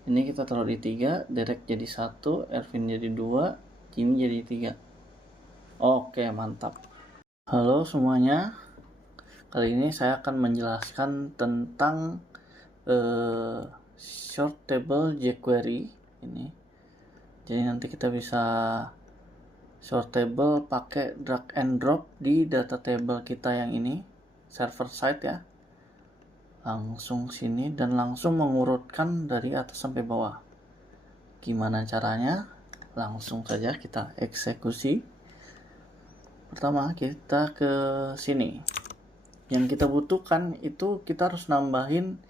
Ini kita taruh di 3, Derek jadi 1, Ervin jadi 2, Jimmy jadi 3. Oke, mantap. Halo semuanya. Kali ini saya akan menjelaskan tentang short table jQuery ini. Jadi nanti kita bisa short table pakai drag and drop di data table kita yang ini, server side ya. Langsung sini dan langsung mengurutkan dari atas sampai bawah. Gimana caranya? Langsung saja kita eksekusi. Pertama kita ke sini. Yang kita butuhkan itu kita harus nambahin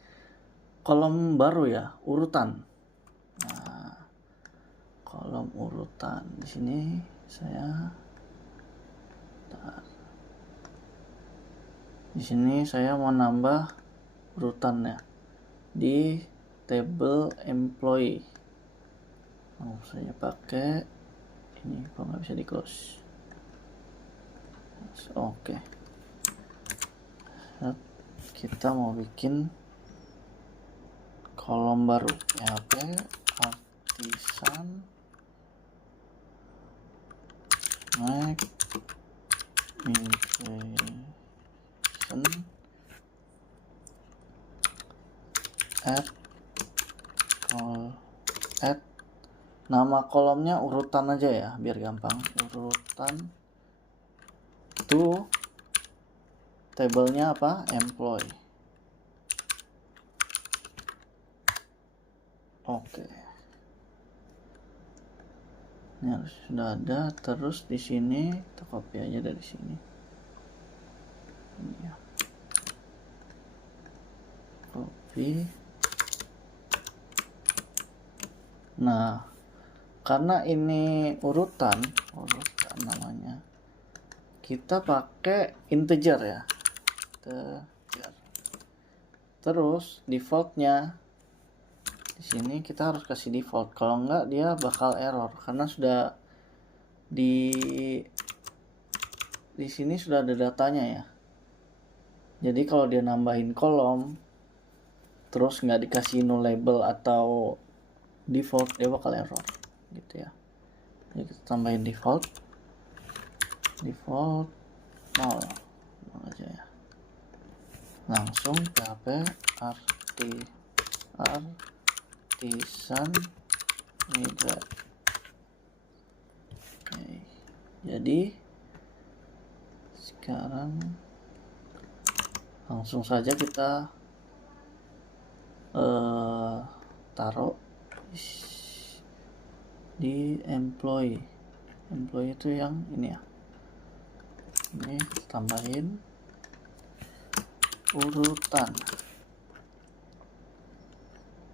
kolom baru ya, urutan. Nah, kolom urutan di sini saya mau nambah urutannya di table employee. Saya pakai ini, kok nggak bisa di close. Oke. Kita mau bikin kolom baru, PHP artisan make migration add nama kolomnya urutan aja ya biar gampang, urutan to tabelnya apa, employee. Oke. Ini harus sudah ada. Terus di sini kita copy aja dari sini. Ini ya. Copy. Nah, karena ini urutan namanya, kita pakai integer ya. Terus defaultnya di sini kita harus kasih default. Kalau enggak dia bakal error karena sudah di sini sudah ada datanya ya. Jadi kalau dia nambahin kolom terus nggak dikasih no label atau default, dia bakal error gitu ya. Jadi kita tambahin default 0 aja ya. Langsung php artisan migrate. Oke. Jadi sekarang langsung saja kita taruh di employee itu yang ini ya. Ini tambahin urutan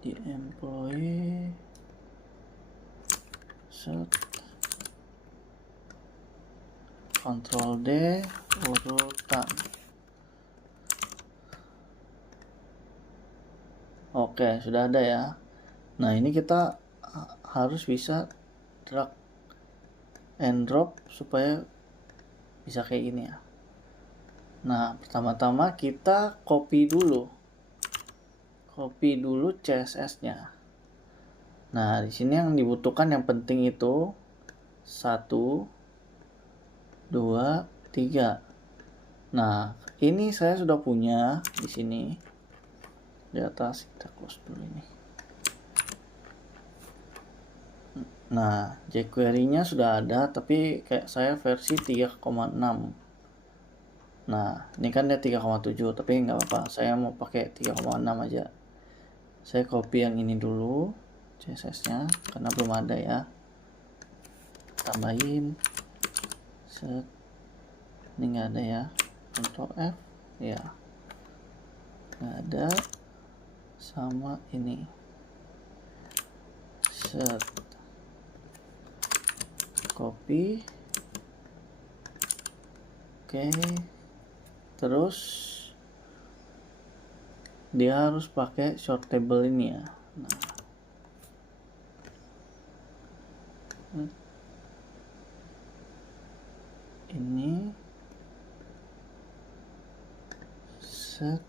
di employee set Ctrl D urutan. Oke, sudah ada ya. Nah, ini kita harus bisa drag and drop supaya bisa kayak gini ya. Nah, pertama-tama kita copy dulu CSS-nya. Nah, di sini yang dibutuhkan yang penting itu 1, 2, 3. Nah, ini saya sudah punya di sini. Di atas kita close dulu ini. Nah, jQuery-nya sudah ada tapi kayak saya versi 3,6. Nah, ini kan dia 3,7 tapi nggak apa-apa. Saya mau pakai 3,6 aja. Saya copy yang ini dulu CSS-nya karena belum ada ya. Tambahin set. Ini nggak ada ya. Ctrl F ya. Nggak ada. Sama ini. Set. Copy. Oke. Terus dia harus pakai short table ini ya. Nah, ini set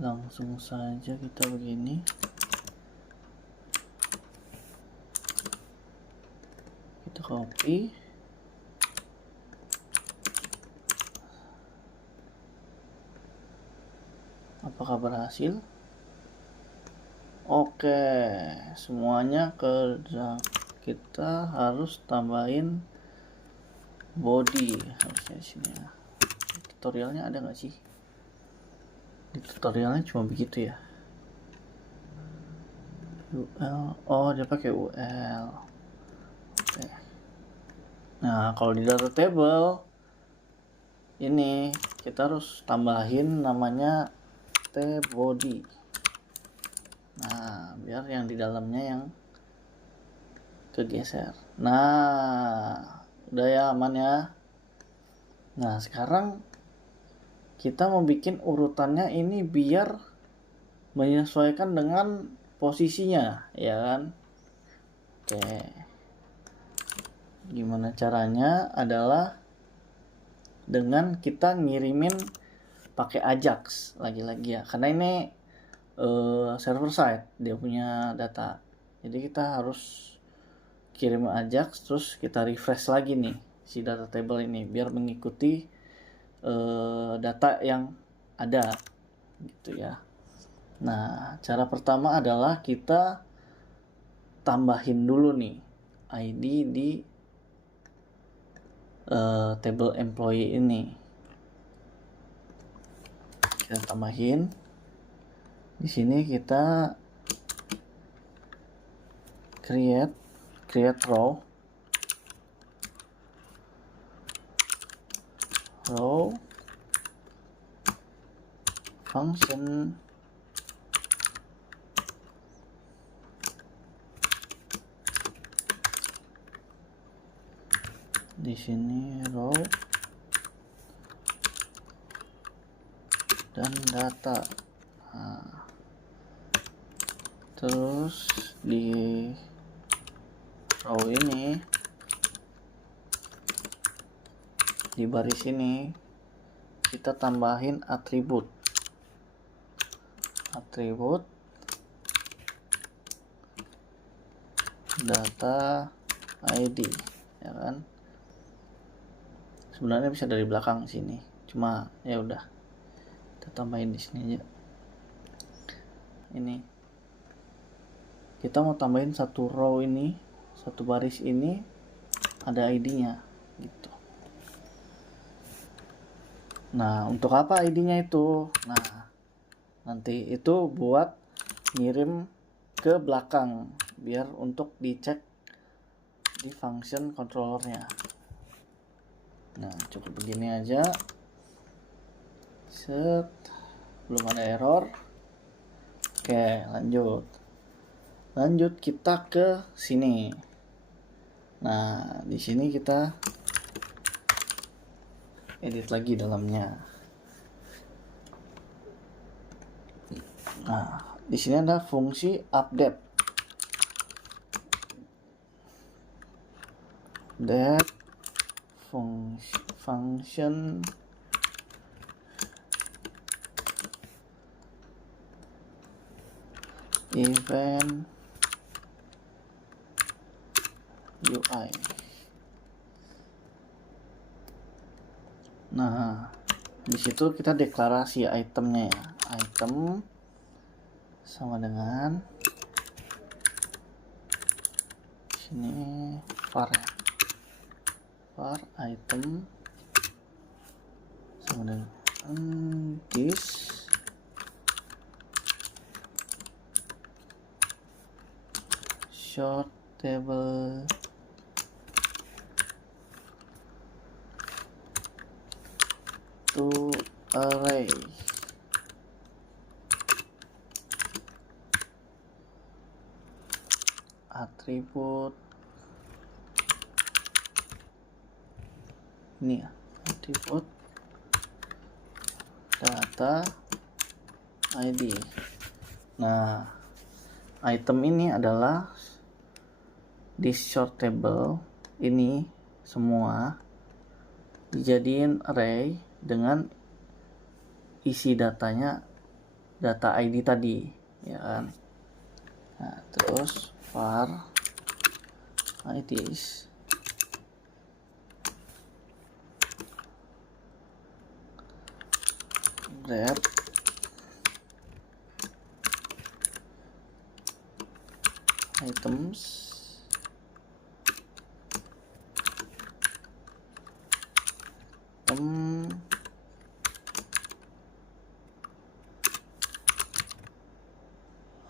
Langsung saja kita begini, kita copy, apakah berhasil? Oke, semuanya kita harus tambahin body, harusnya di sini ya. Tutorialnya ada nggak sih? Di tutorialnya cuma begitu ya. UL, oh dia pakai UL. Oke. Nah kalau di data table ini kita harus tambahin namanya tbody. Nah biar yang di dalamnya yang kegeser. Nah udah ya, aman ya. Nah sekarang kita mau bikin urutannya ini biar menyesuaikan dengan posisinya, ya kan? Oke. Gimana caranya? Adalah dengan kita ngirimin pakai Ajax lagi-lagi ya. Karena ini server side dia punya data. Jadi kita harus kirim Ajax, terus kita refresh lagi nih si data table ini biar mengikuti data yang ada gitu ya. Nah cara pertama adalah kita tambahin dulu nih ID di table employee ini. Kita tambahin di sini, kita create row function di sini row dan data. Nah, terus di row ini, di baris ini kita tambahin atribut data ID, ya kan? Sebenarnya bisa dari belakang sini, cuma ya udah kita tambahin di sini aja. Ini kita mau tambahin satu row ini, satu baris ini ada ID-nya gitu. Nah untuk apa ID-nya itu? Nah nanti itu buat ngirim ke belakang biar untuk dicek di function controllernya. Nah cukup begini aja, set, belum ada error. Oke, lanjut kita ke sini. Nah di sini kita edit lagi dalamnya. Nah di sini ada fungsi update function event UI. Nah di situ kita deklarasi itemnya ya, item sama dengan sini var item sama dengan this short table to array. Atribut ini ya, atribut data ID. Nah item ini adalah di short table ini semua dijadiin array dengan isi datanya data ID tadi, ya kan. Nah, terus var IDs grab items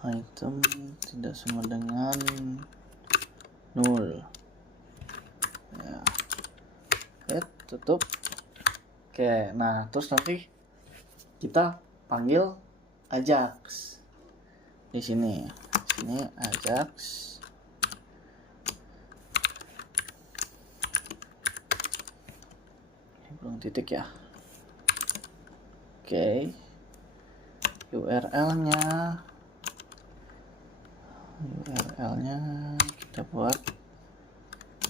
item tidak sama dengan 0 ya. Tutup. Oke, nah terus nanti kita panggil Ajax di sini Ajax belum titik ya. Oke, URL-nya kita buat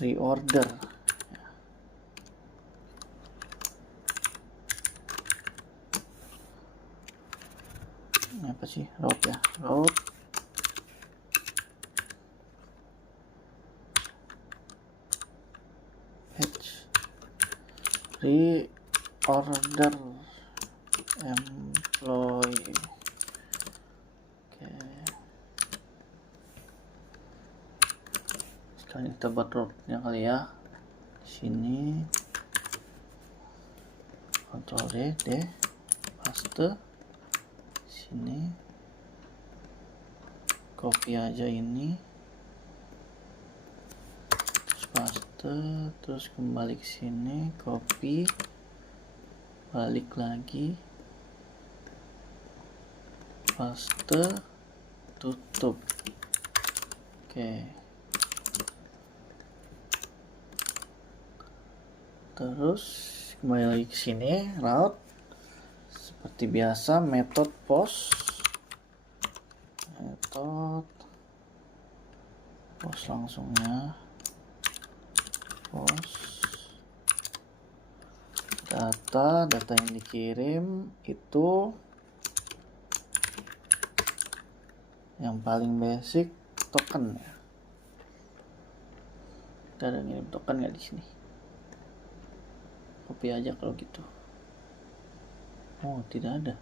reorder. Ini apa sih? Route ya, route reorder employee. Oke, sekarang kita buat route-nya kali ya. Sini Ctrl D, paste. Sini copy aja ini, terus paste, terus kembali ke sini, copy, balik lagi, paste, tutup. Oke, terus kembali lagi ke sini, route seperti biasa, metode post langsungnya, post data yang dikirim itu yang paling basic token ya. Kita ada ngirim token nggak di sini? Copy aja kalau gitu. Oh, tidak ada.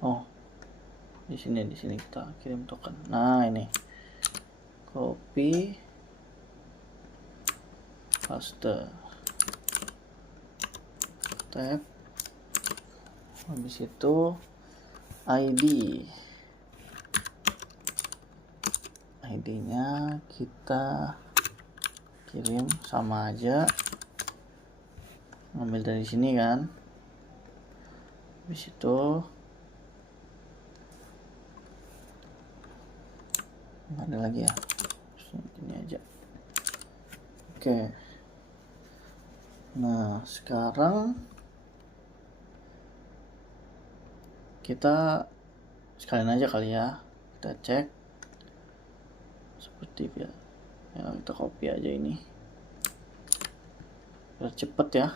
Oh, di sini kita kirim token. Nah, ini copy, paste, tab, habis itu ID-nya kita kirim sama aja, ngambil dari sini kan. Habis itu nggak ada lagi ya, ini aja. Oke, nah sekarang kita sekalian aja kali ya, kita cek seperti ya, kita copy aja ini biar cepet ya.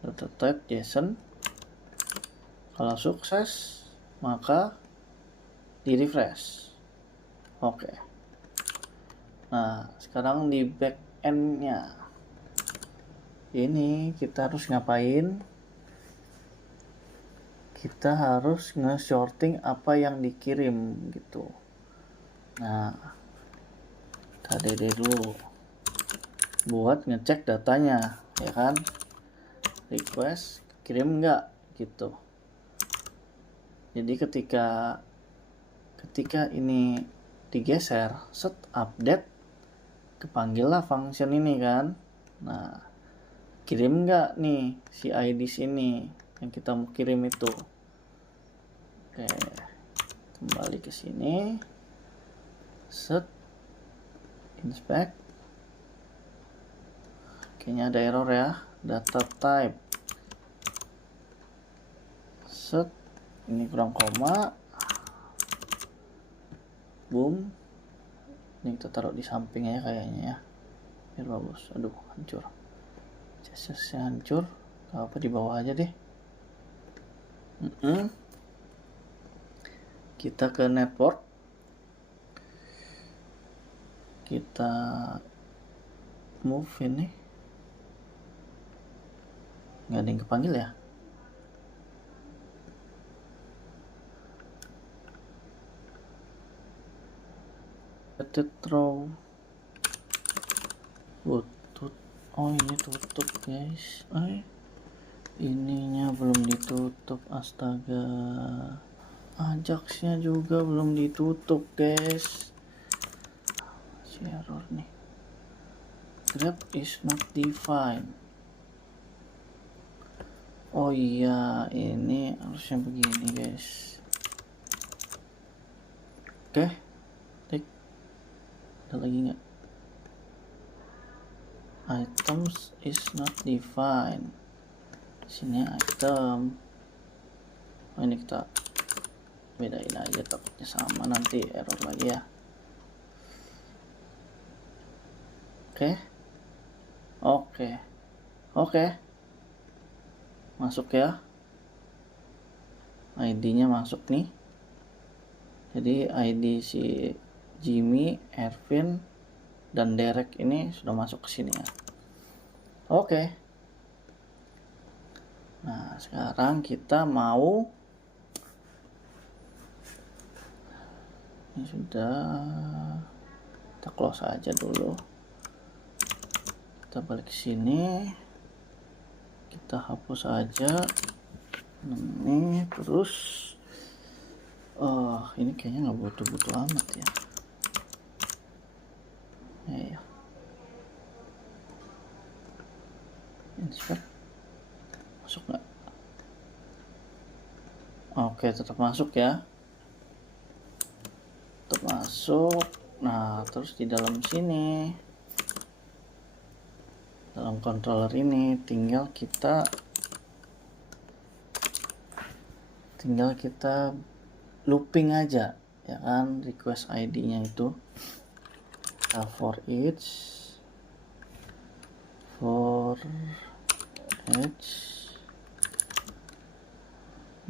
Data type JSON, kalau sukses maka di refresh. Oke, nah sekarang di back end nya ini kita harus ngapain? Kita harus nge-sorting apa yang dikirim gitu. Nah, tadi dulu buat ngecek datanya, ya kan? Request kirim nggak gitu. Jadi ketika ini digeser, set update, kepanggil lah function ini kan. Nah, kirim nggak nih si ID sini yang kita mau kirim itu. Oke, kembali ke sini, set inspect. Kayaknya ada error ya, data type, set ini kurang koma, boom. Ini kita taruh di samping ya kayaknya ya, biar bagus. Aduh, hancur, CSS-nya hancur. apa di bawah aja deh. Kita ke network, kita move ini, nggak ada yang kepanggil ya. Throw butut. Oh ini tutup guys. Ininya belum ditutup, astaga. Ajaxnya juga belum ditutup guys. Si error nih. Grab is not defined. Oh iya, ini harusnya begini guys. Oke, klik. Ada lagi nggak? Items is not defined. Sini item. Oh, ini kita bedain aja, takutnya sama nanti error lagi ya. Oke, masuk ya, ID-nya masuk nih. Jadi ID si Jimmy, Ervin, dan Derek ini sudah masuk ke sini ya. Oke. Nah, sekarang kita mau, ini sudah, kita close aja dulu. Kita balik ke sini, kita hapus aja ini, terus ini kayaknya nggak butuh-butuh amat ya. Ya. Inspect, masuk nggak? Oke, tetap masuk ya, tetap masuk. Nah, terus di dalam sini, dalam controller ini tinggal kita looping aja ya kan, request ID-nya itu for each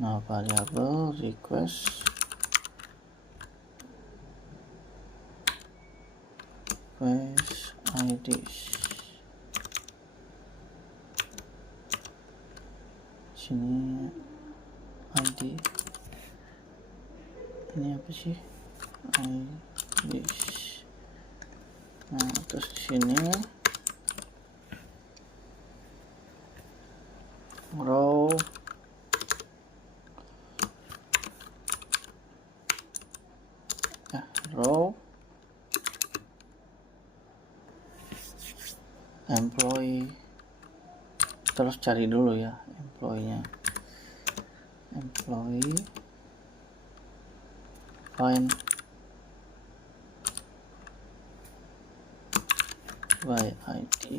nah variable request IDs. Sini ID ini apa sih, IDs. Nah, terus di sini row employee, terus cari dulu ya employee find by ID.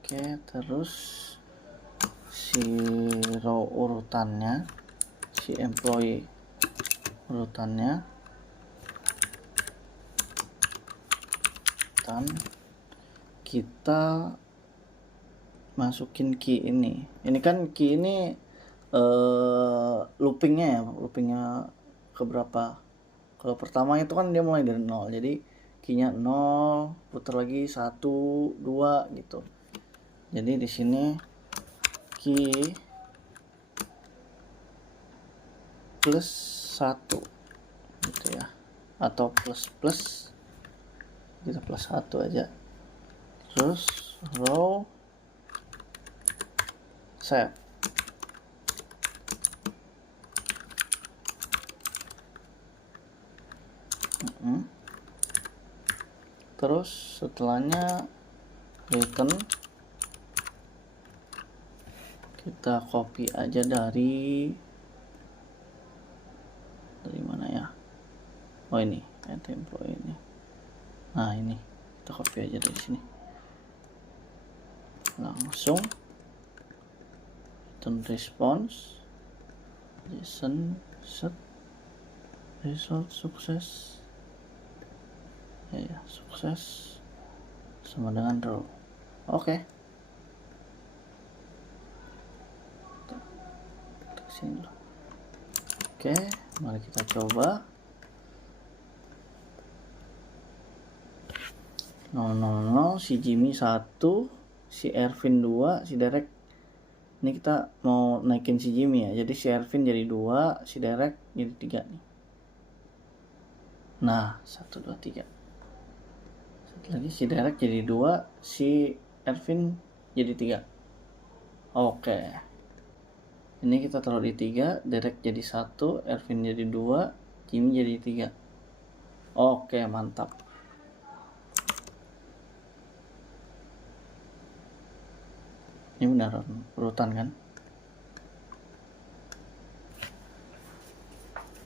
Oke, terus si row urutannya, si employee urutannya, dan kita masukin key ini. Ini kan key ini loopingnya keberapa? Kalau pertama itu kan dia mulai dari 0, jadi key-nya 0, putar lagi 1, 2 gitu. Jadi di sini key plus 1 gitu ya, atau plus kita plus 1 aja. Terus row save. Terus setelahnya return, kita copy aja dari mana ya, oh ini employee ini. Nah, ini kita copy aja dari sini, langsung return response JSON set result sukses ya, sukses sama dengan row. Oke. Sini dulu. Oke, mari kita coba. 000, si Jimmy 1, si Ervin 2, si Derek. Ini kita mau naikin si Jimmy ya. Jadi si Ervin jadi 2, si Derek jadi 3 nih. Nah, 1, 2, 3. Satu lagi si Derek jadi 2, si Ervin jadi 3. Oke. Ini kita taruh di 3, Derek jadi 1, Ervin jadi 2, Jimmy jadi 3. Oke, mantap. Ini benar urutan kan?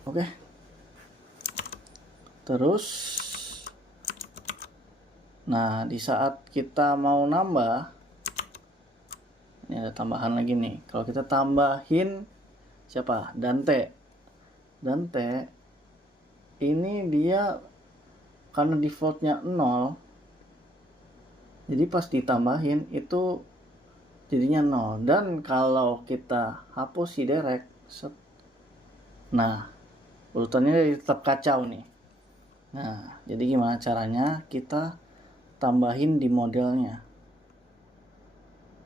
Oke. Terus, nah di saat kita mau nambah, ini ada tambahan lagi nih. Kalau kita tambahin siapa? Dante. Dante ini dia karena defaultnya 0, jadi pas ditambahin itu jadinya 0. Dan kalau kita hapus si Derek, nah urutannya jadi tetap kacau nih. Nah, jadi gimana caranya? Kita tambahin di modelnya.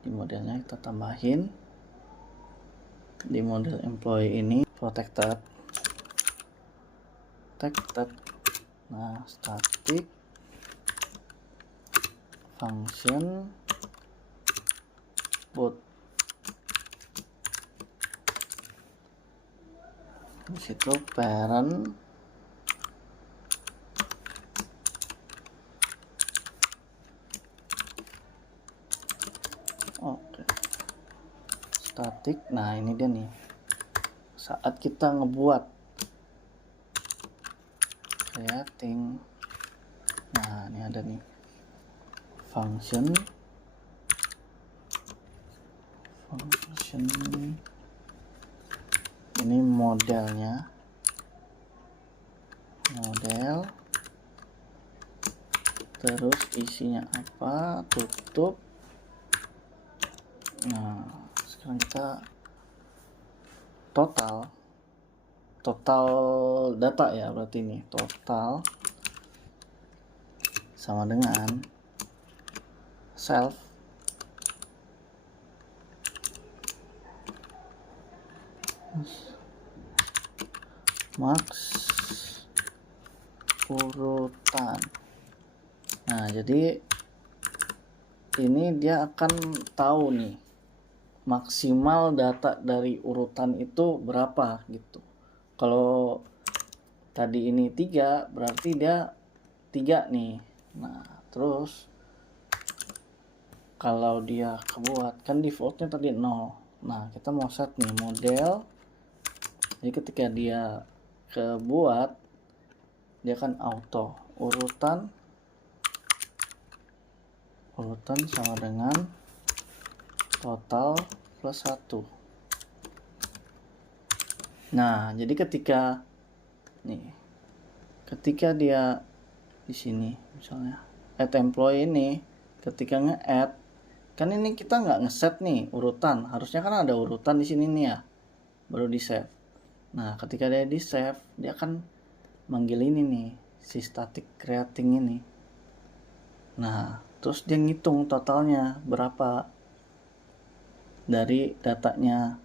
Di modelnya kita tambahin di model employee ini protected. Nah, static function put. Di situ parent oke. Static. Nah, ini dia nih. Saat kita ngebuat creating, nah ini ada nih function ini modelnya, model, terus isinya apa, tutup. Nah, sekarang kita total data ya, berarti ini total sama dengan self max urutan. Nah, jadi ini dia akan tahu nih maksimal data dari urutan itu berapa gitu. Kalau tadi ini 3, berarti dia 3 nih. Nah, terus kalau dia kebuat, kan defaultnya tadi 0. Nah, kita mau set nih model. Jadi ketika dia kebuat, dia kan auto urutan sama dengan total plus 1. Nah, jadi ketika dia di sini misalnya add employee ini, ketika nge-add, kan ini kita nggak ngeset nih urutan, harusnya kan ada urutan di sini nih ya, baru di save. Nah, ketika dia di save, dia akan manggil ini nih, si static creating ini. Nah, terus dia ngitung totalnya berapa dari datanya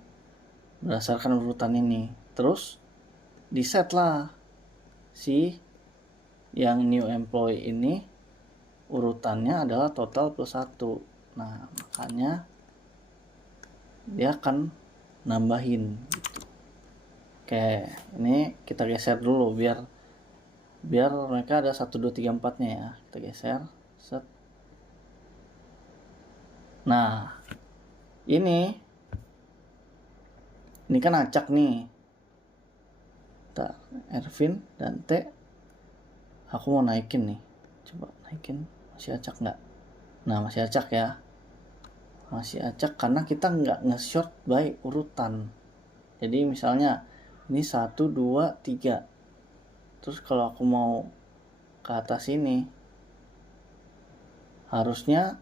berdasarkan urutan ini. Terus di set lah si yang new employee ini, urutannya adalah total plus 1. Nah, makanya dia akan nambahin gitu. Oke, ini kita geser dulu biar mereka ada 1, 2, 3, 4 nya ya. Kita geser. Set. Nah, ini kan acak nih. Bentar, Ervin dan T. Aku mau naikin nih. Coba naikin. Masih acak nggak? Nah, masih acak ya. Masih acak karena kita nggak nge-sort by urutan. Jadi misalnya ini 1, 2, 3. Terus kalau aku mau ke atas ini, harusnya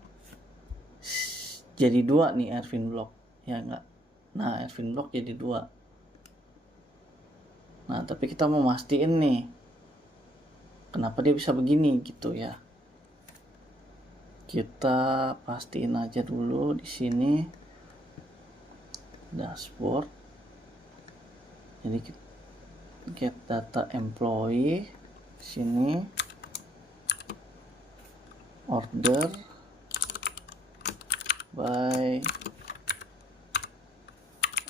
jadi 2 nih Erwin block, ya enggak? Nah, Erwin block jadi 2. Nah, tapi kita mau mastiin nih, kenapa dia bisa begini gitu ya. Kita pastiin aja dulu di sini dashboard. Jadi get data employee, sini order by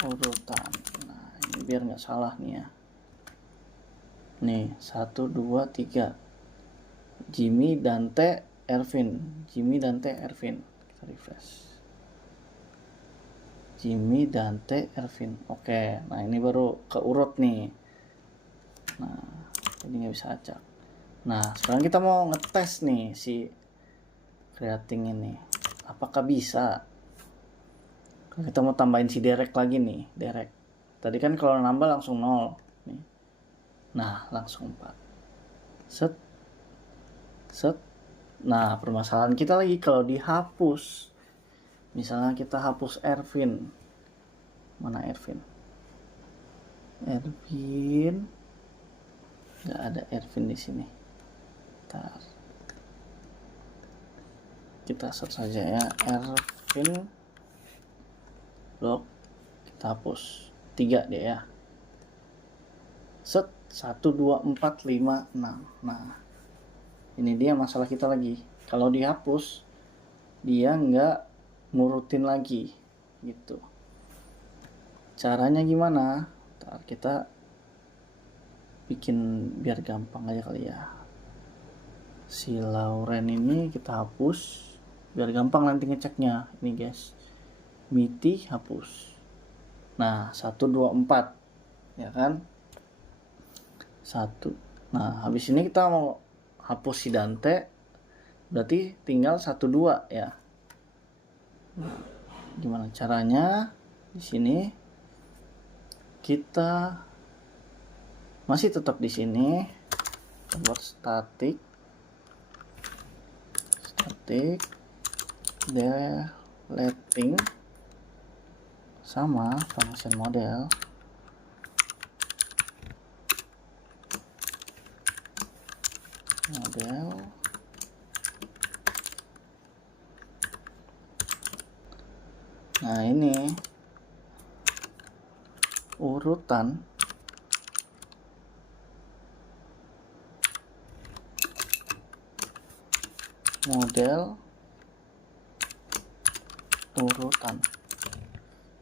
urutan. Nah, ini biar nggak salah nih ya. Nih 1 2 3 Jimmy, Dante, Erwin. Jimmy, Dante, Erwin. Kita refresh. Jimmy, Dante, Erwin. Oke, nah ini baru keurut nih. Nah, jadi nggak bisa acak. Nah, sekarang kita mau ngetes nih si creating ini. Apakah bisa? Kita mau tambahin si Derek lagi nih, Derek. Tadi kan kalau nambah langsung 0 nih. Nah, langsung 4. Set. Set. Nah, permasalahan kita lagi kalau dihapus. Misalnya kita hapus Erwin. Mana Erwin? Erwin. Nggak ada Erwin di sini. Bentar. Kita search saja ya, Erwin block. Kita hapus 3 deh ya. Set 1 2 4 5 6. Nah, ini dia masalah kita lagi. Kalau dihapus, dia nggak ngurutin lagi gitu. Caranya gimana? Ntar kita bikin biar gampang aja kali ya. Si Lauren ini kita hapus biar gampang nanti ngeceknya. Ini guys, Miti hapus. Nah 1 2 4 ya kan, 1. Nah habis ini kita mau hapus si Dante, berarti tinggal 1 2 ya. Nah, gimana caranya? Di sini kita masih tetap di sini, buat static deleting sama function model nah ini urutan model urutan.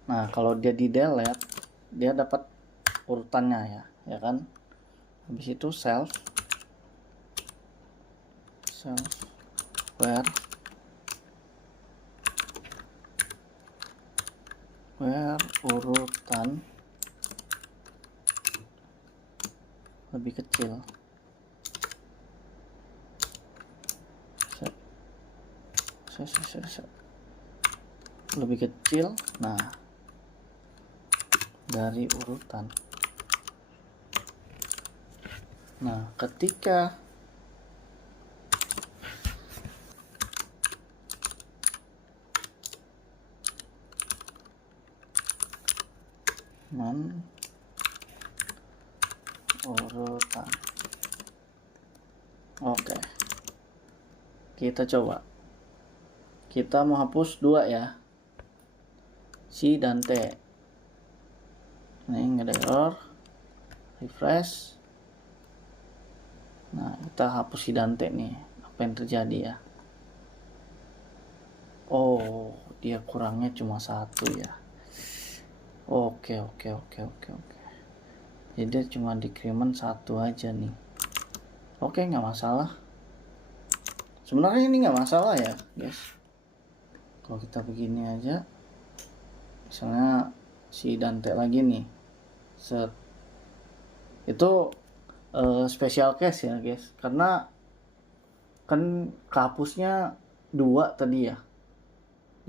Nah kalau dia di delete, dia dapat urutannya ya kan. Habis itu self where urutan lebih kecil. Lebih kecil, nah dari urutan. Nah ketika urutan, oke, kita coba. Kita mau hapus 2 ya, si Dante. Ini nggak ada error, refresh. Nah kita hapus si Dante nih, apa yang terjadi ya? Oh, dia kurangnya cuma 1 ya. Oke. Jadi dia cuma decrement 1 aja nih. Oke, nggak masalah. Sebenarnya ini nggak masalah ya guys. Kalau kita begini aja, misalnya si Dante lagi nih, set, itu special case ya guys, karena kan kehapusnya 2 tadi ya,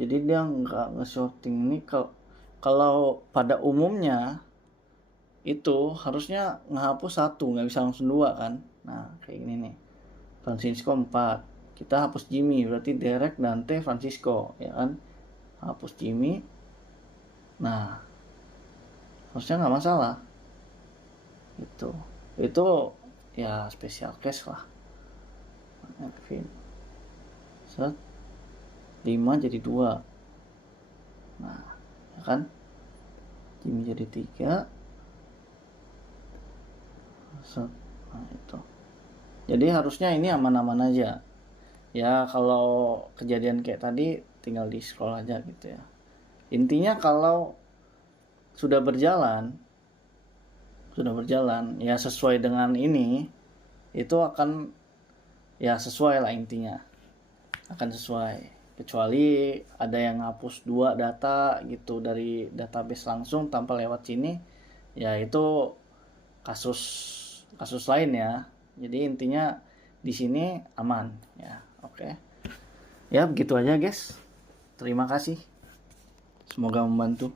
jadi dia nggak nge-sorting ini. Kalau pada umumnya itu harusnya ngehapus 1, nggak bisa langsung 2 kan. Nah kayak gini nih, Francisco 4, kita hapus Jimmy, berarti Derek, Dante, Francisco, ya kan? Hapus Jimmy. Nah, harusnya nggak masalah. Itu ya special case lah. Set 5 jadi 2. Nah, ya kan? Jimmy jadi 3. Set. Nah, itu. Jadi harusnya ini aman-aman aja. Ya kalau kejadian kayak tadi tinggal di scroll aja gitu ya. Intinya kalau sudah berjalan ya sesuai dengan ini, itu akan ya sesuai lah, intinya akan sesuai, kecuali ada yang hapus 2 data gitu dari database langsung tanpa lewat sini, ya itu kasus lain ya. Jadi intinya di sini aman ya. Oke. Ya begitu aja guys, terima kasih, semoga membantu.